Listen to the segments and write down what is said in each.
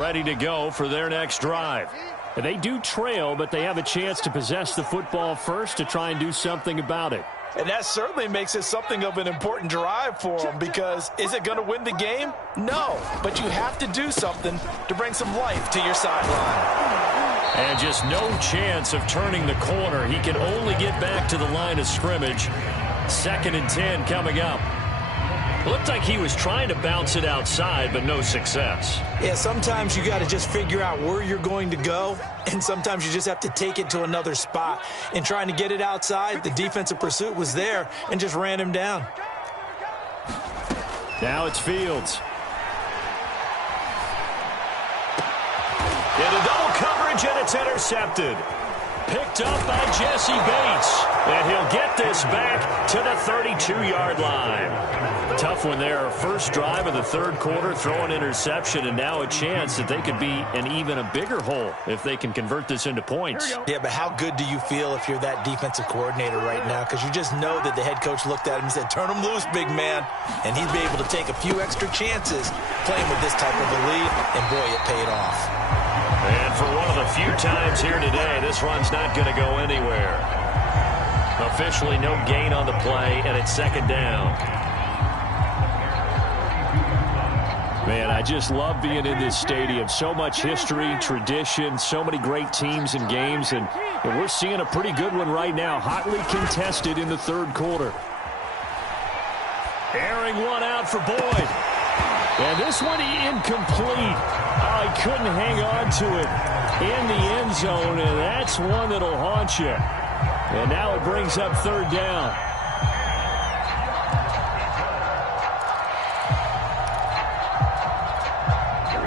Ready to go for their next drive. They do trail, but they have a chance to possess the football first to try and do something about it. And that certainly makes it something of an important drive for them, because is it going to win the game? No, but you have to do something to bring some life to your sideline. And just no chance of turning the corner. He can only get back to the line of scrimmage. 2nd and 10 coming up. Looked like he was trying to bounce it outside, but no success. Yeah, sometimes you got to just figure out where you're going to go, and sometimes you just have to take it to another spot. And trying to get it outside, the defensive pursuit was there and just ran him down. Now it's Fields. Into double coverage, and it's intercepted. Picked up by Jesse Bates. And he'll get this back to the 32-yard line. Tough one there. First drive of the third quarter, throw an interception, and now a chance that they could be in even a bigger hole if they can convert this into points. Yeah, but how good do you feel if you're that defensive coordinator right now? Because you just know that the head coach looked at him and said, turn him loose, big man. And he'd be able to take a few extra chances playing with this type of a lead, and boy, it paid off. And for one of the few times here today, this run's not going to go anywhere. Officially no gain on the play, and it's 2nd down. Man, I just love being in this stadium. So much history, tradition, so many great teams and games, and we're seeing a pretty good one right now, hotly contested in the third quarter. Airing one out for Boyd. And this one incomplete. Oh, he couldn't hang on to it in the end zone, and that's one that'll haunt you. And now it brings up 3rd down.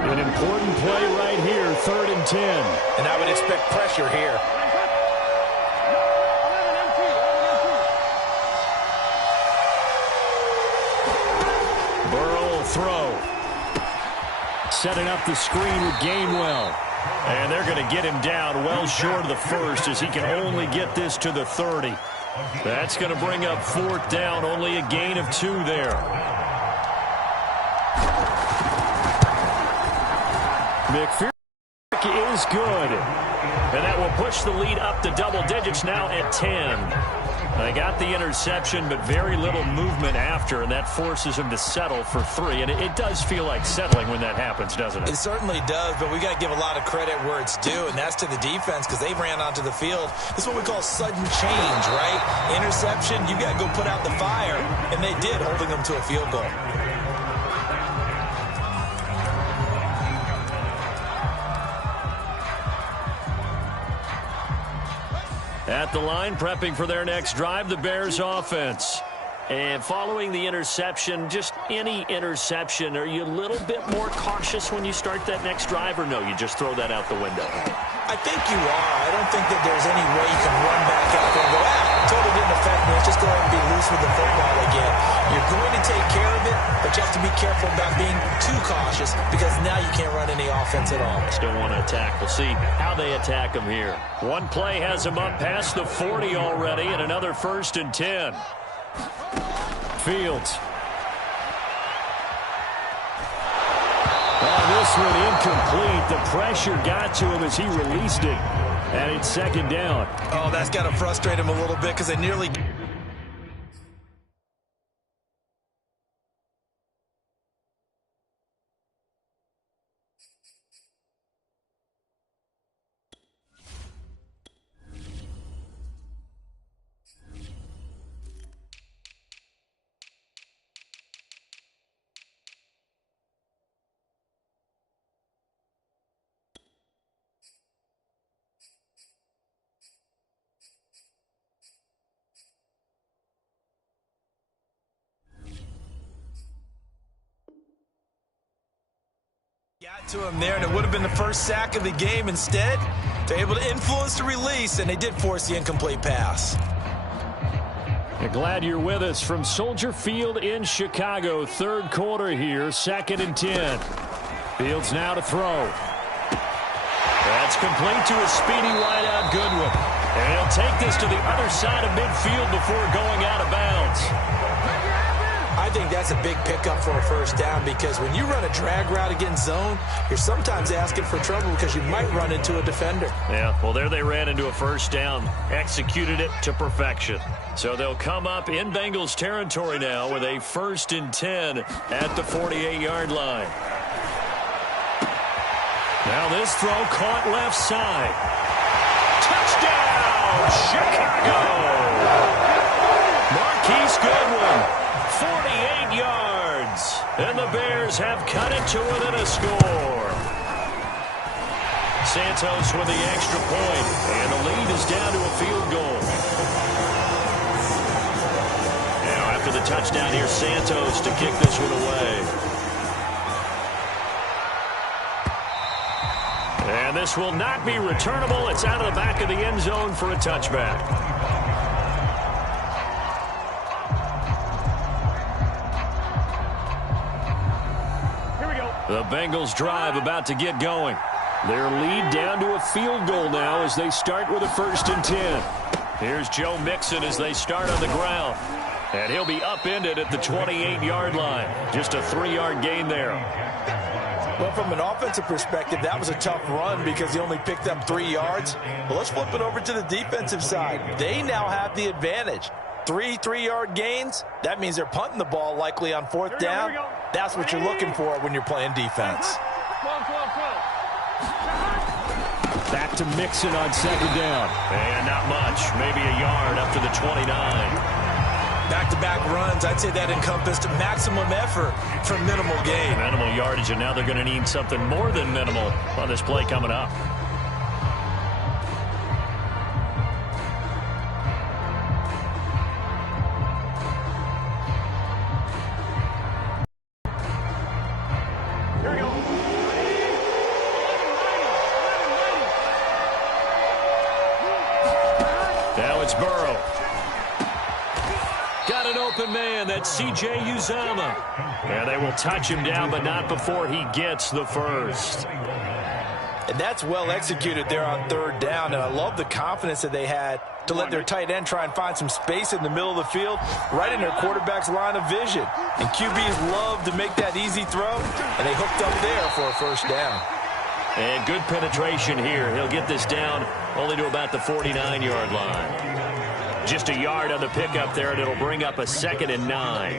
An important play right here, 3rd and 10. And I would expect pressure here. Burrow will throw. Setting up the screen with Gainwell. And they're going to get him down well short of the first, as he can only get this to the 30. That's going to bring up 4th down, only a gain of 2 there. McPherson is good. And that will push the lead up to double digits now at 10. They got the interception, but very little movement after, and that forces him to settle for 3. And it does feel like settling when that happens, doesn't it? It certainly does, but we got to give a lot of credit where it's due, and that's to the defense, because they ran onto the field. This is what we call sudden change, right? Interception, you got to go put out the fire, and they did, holding them to a field goal. At the line, prepping for their next drive, the Bears offense. And following the interception, just any interception, are you a little bit more cautious when you start that next drive, or no, you just throw that out the window? I think you are. I don't think that there's any way you can run back out there and go, totally didn't affect me. Let's just go ahead and be loose with the football again. You're going to take care of it, but you have to be careful about being too cautious, because now you can't run any offense at all. Still want to attack. We'll see how they attack him here. One play has him up past the 40 already, and another 1st and 10. Fields. Oh, this one incomplete. The pressure got to him as he released it. And it's 2nd down. Oh, that's got to frustrate him a little bit, because they nearly... got to him there, and it would have been the first sack of the game. Instead, they're able to influence the release, and they did force the incomplete pass. Glad you're with us from Soldier Field in Chicago. Third quarter here, 2nd and 10. Fields now to throw. That's complete to a speedy wideout Goodwin. And he'll take this to the other side of midfield before going out of bounds. I think that's a big pickup for a first down because when you run a drag route against zone, you're sometimes asking for trouble because you might run into a defender. Yeah, well, there they ran into a first down, executed it to perfection. So they'll come up in Bengals territory now with a 1st and 10 at the 48-yard line. Now this throw caught left side. Touchdown, Chicago! Marquise Goodwin, 48 yards. And the Bears have cut it to within a score. Santos with the extra point, and the lead is down to a field goal. Now after the touchdown, here's Santos to kick this one away. And this will not be returnable. It's out of the back of the end zone for a touchback. Here we go. The Bengals drive about to get going. Their lead down to a field goal now as they start with a 1st and 10. Here's Joe Mixon as they start on the ground. And he'll be upended at the 28-yard line. Just a 3-yard gain there. Well, from an offensive perspective, that was a tough run because he only picked up 3 yards. Well, let's flip it over to the defensive side. They now have the advantage. 3 3-yard gains, that means they're punting the ball likely on 4th down. That's what you're looking for when you're playing defense. Back to Mixon on 2nd down. And not much, maybe a yard up to the 29. Back-to-back runs, I'd say that encompassed maximum effort for minimal gain. Minimal yardage, and now they're going to need something more than minimal on this play coming up. Here we go. Now it's Burrow. Got an open man. That's C.J. Uzomah. And they will touch him down, but not before he gets the first. And that's well executed there on 3rd down. And I love the confidence that they had to let their tight end try and find some space in the middle of the field, right in their quarterback's line of vision. And QBs love to make that easy throw, and they hooked up there for a 1st down. And good penetration here. He'll get this down only to about the 49-yard line. Just a yard on the pickup there, and it'll bring up a 2nd and 9.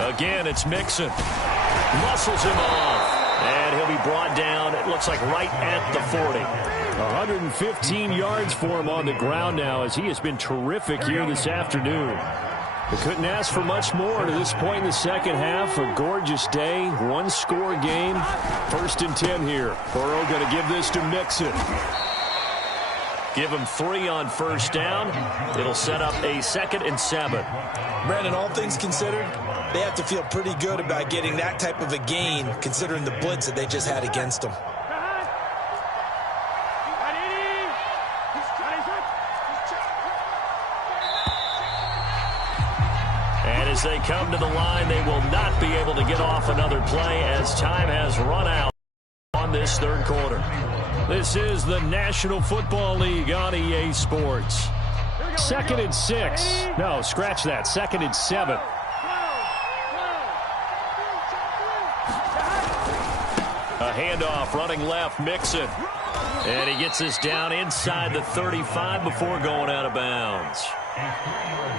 Again, it's Mixon. Muscles him off. And he'll be brought down, it looks like right at the 40. 115 yards for him on the ground now as he has been terrific here this afternoon. They couldn't ask for much more to this point in the second half. A gorgeous day, 1-score game. 1st and 10 here. Burrow going to give this to Mixon. Give him 3 on 1st down. It'll set up a 2nd and 7. Brandon, all things considered, they have to feel pretty good about getting that type of a gain considering the blitz that they just had against them. And as they come to the line, they will not be able to get off another play as time has run out on this 3rd quarter. This is the National Football League on EA Sports. 2nd and 6. No, scratch that. 2nd and 7. A handoff running left, Mixon. And he gets this down inside the 35 before going out of bounds.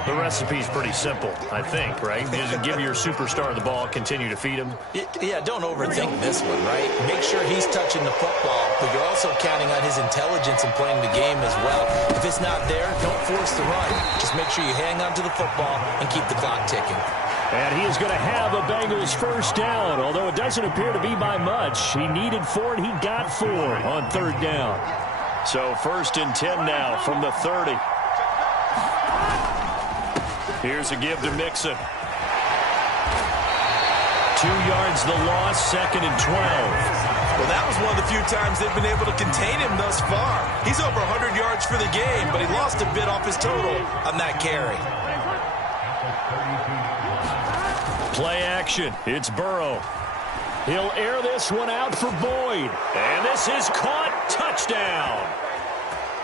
The recipe's pretty simple, I think, right? Just give your superstar the ball, continue to feed him. Yeah, don't overthink this one, right? Make sure he's touching the football, but you're also counting on his intelligence in playing the game as well. If it's not there, don't force the run. Just make sure you hang on to the football and keep the clock ticking. And he is going to have a Bengals 1st down, although it doesn't appear to be by much. He needed 4, and he got 4 on 3rd down. So 1st and 10 now from the 30. Here's a give to Mixon. 2 yards the loss, 2nd and 12. Well, that was one of the few times they've been able to contain him thus far. He's over 100 yards for the game, but he lost a bit off his total on that carry. Play action. It's Burrow. He'll air this one out for Boyd. And this is caught. Touchdown.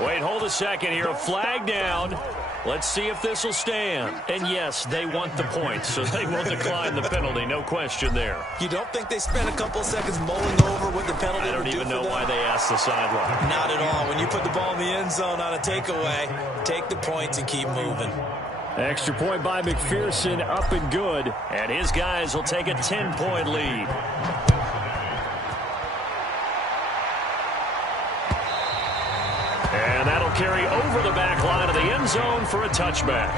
Wait, hold a second here. A flag down. Let's see if this will stand. And yes, they want the points, so they will decline the penalty. No question there. You don't think they spent a couple of seconds mulling over what the penalty would do for them? I don't even know why they asked the sideline. Not at all. When you put the ball in the end zone on a takeaway, take the points and keep moving. Extra point by McPherson, up and good. And his guys will take a 10-point lead. And that'll carry over the back line of the end zone for a touchback.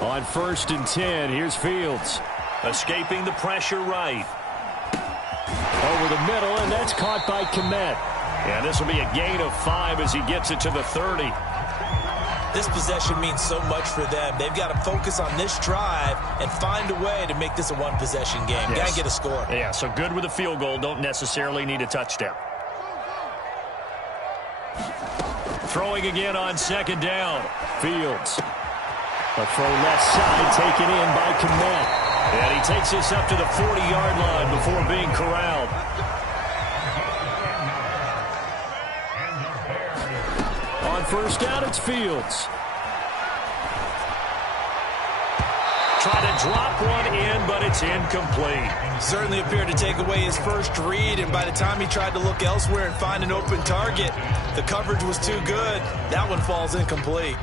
On 1st and 10, here's Fields. Escaping the pressure right. Over the middle, and that's caught by Kmet. And this will be a gain of 5 as he gets it to the 30. This possession means so much for them. They've got to focus on this drive and find a way to make this a one-possession game. Yes. Got to get a score. Yeah, so good with a field goal. Don't necessarily need a touchdown. Throwing again on 2nd down. Fields. A throw left side taken in by Kmet. And he takes this up to the 40-yard line before being corralled. On 1st down, it's Fields. Try to drop one in, but it's incomplete. Certainly appeared to take away his first read, and by the time he tried to look elsewhere and find an open target, the coverage was too good. That one falls incomplete.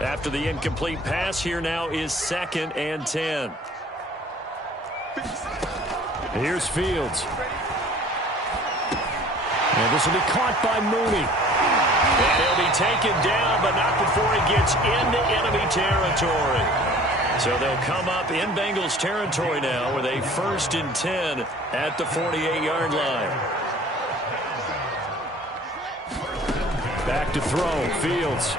After the incomplete pass, here now is 2nd and 10. Here's Fields. And this will be caught by Mooney. And he'll be taken down, but not before he gets into enemy territory. So they'll come up in Bengals territory now with a 1st and 10 at the 48-yard line. Back to throw, Fields.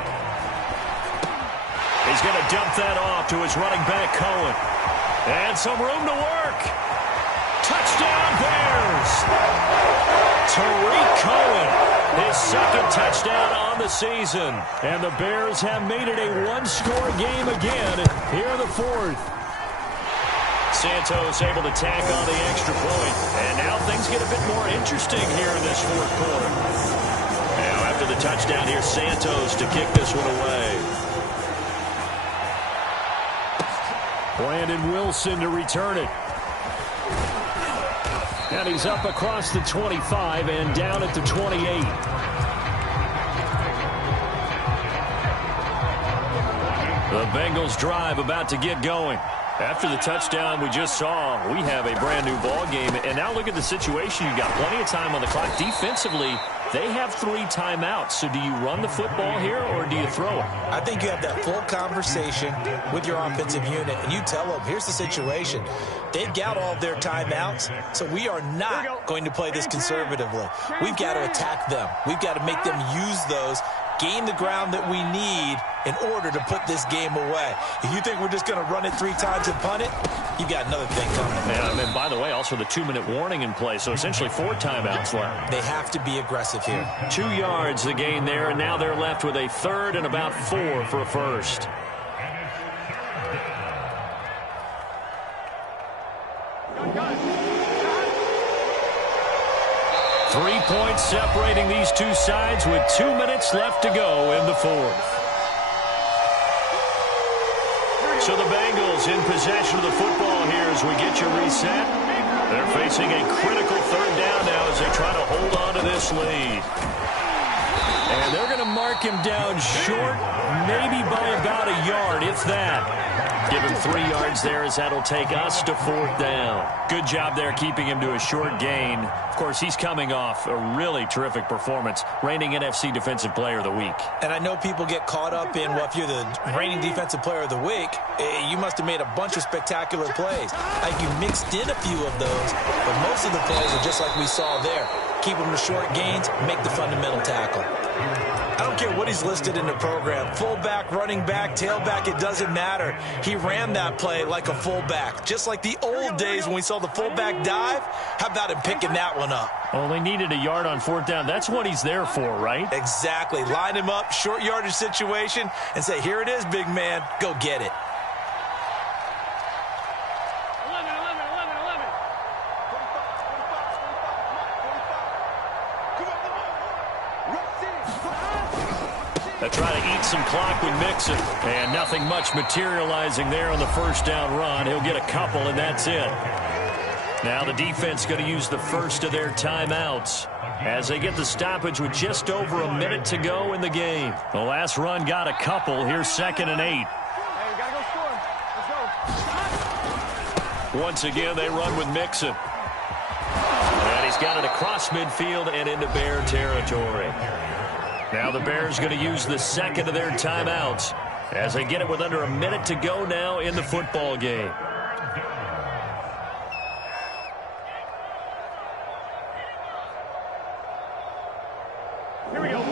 He's going to dump that off to his running back, Cohen. And some room to work. Touchdown, Bears. Tariq Cohen, his 2nd touchdown on the season. And the Bears have made it a one-score game again here in the 4th. Santos able to tack on the extra point. And now things get a bit more interesting here in this 4th quarter. Now after the touchdown, here's Santos to kick this one away. Brandon Wilson to return it. And he's up across the 25 and down at the 28. The Bengals drive about to get going. After the touchdown we just saw, we have a brand new ball game. And now look at the situation. You've got plenty of time on the clock. Defensively, they have 3 timeouts. So do you run the football here or do you throw it? I think you have that full conversation with your offensive unit, and you tell them, here's the situation. They've got all of their timeouts, so we are not going to play this conservatively. We've got to attack them. We've got to make them use those, gain the ground that we need in order to put this game away. If you think we're just going to run it 3 times and punt it, you've got another thing coming. And by the way, also the 2-minute warning in play, so essentially 4 timeouts left. They have to be aggressive here. 2 yards the gain there, and now they're left with a 3rd and about 4 for a first. Three points separating these two sides with 2 minutes left to go in the 4th. So the Bengals in possession of the football here as we get you reset. They're facing a critical 3rd down now as they try to hold on to this lead. And they're going to mark him down short, maybe by about a yard, if that. Give him 3 yards there as that'll take us to 4th down. Good job there keeping him to a short gain. Of course, he's coming off a really terrific performance, reigning NFC Defensive Player of the Week. And I know people get caught up in, well, if you're the reigning Defensive Player of the Week, you must have made a bunch of spectacular plays. Like you mixed in a few of those, but most of the plays are just like we saw there. Keep them to short gains, make the fundamental tackle. I don't care what he's listed in the program. Fullback, running back, tailback, it doesn't matter. He ran that play like a fullback. Just like the old days when we saw the fullback dive. How about him picking that one up? Only needed a yard on fourth down. That's what he's there for, right? Exactly. Line him up, short yardage situation, and say, here it is, big man. Go get it. They try to eat some clock with Mixon. And nothing much materializing there on the first down run. He'll get a couple, and that's it. Now the defense going to use the first of their timeouts as they get the stoppage with just over a minute to go in the game. The last run got a couple. Here's 2nd and 8. Hey, we got to go score. Let's go. Once again, they run with Mixon. And he's got it across midfield and into Bear territory. Now the Bears going to use the second of their timeouts as they get it with under a minute to go now in the football game. Here we go.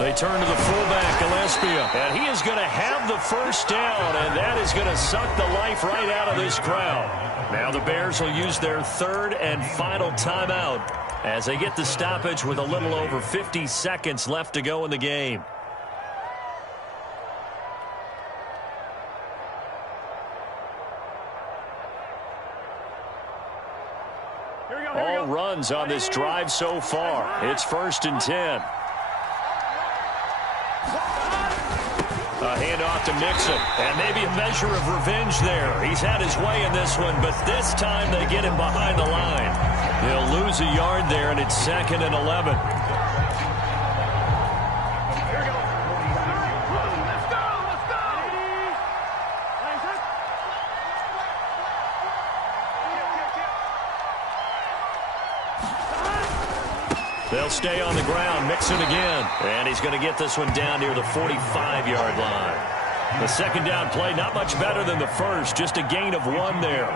They turn to the fullback, Gillespie, and he is going to have the first down, and that is going to suck the life right out of this crowd. Now the Bears will use their third and final timeout as they get the stoppage with a little over 50 seconds left to go in the game. All runs on this drive so far. It's 1st and 10. A handoff to Mixon, and maybe a measure of revenge there. He's had his way in this one, but this time they get him behind the line. He'll lose a yard there, and it's 2nd and 11. They'll stay on the ground. Mixon again. And he's going to get this one down near the 45-yard line. The second down play, not much better than the first. Just a gain of 1 there.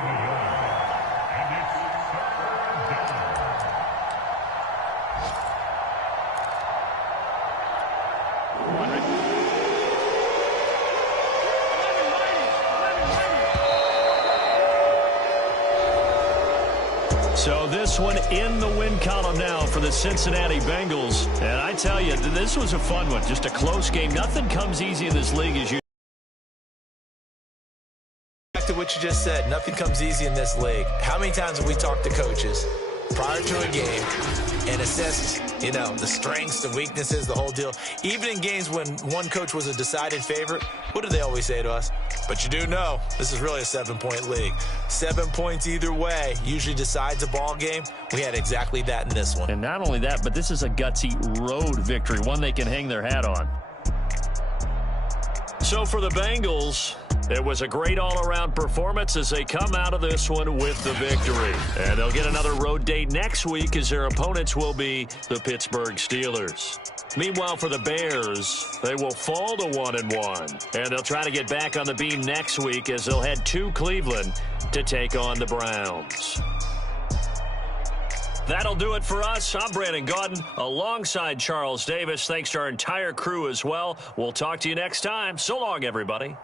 So this one in the win column now for the Cincinnati Bengals. And I tell you, this was a fun one. Just a close game. Nothing comes easy in this league as you. Back to what you just said, nothing comes easy in this league. How many times have we talked to coaches prior to a game and assessed, the strengths, the weaknesses, the whole deal? Even in games when one coach was a decided favorite, what do they always say to us? But you do know this is really a 7-point league. 7 points either way usually decides a ball game. We had exactly that in this one. And not only that, but this is a gutsy road victory, one they can hang their hat on. So for the Bengals, it was a great all-around performance as they come out of this one with the victory. And they'll get another road date next week as their opponents will be the Pittsburgh Steelers. Meanwhile, for the Bears, they will fall to 1-1. And they'll try to get back on the beam next week as they'll head to Cleveland to take on the Browns. That'll do it for us. I'm Brandon Gaudin alongside Charles Davis. Thanks to our entire crew as well. We'll talk to you next time. So long, everybody.